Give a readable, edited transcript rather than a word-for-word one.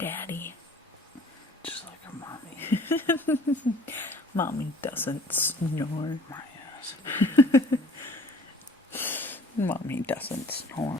Daddy. Just like her mommy. Mommy doesn't snore. My ass. Mommy doesn't snore.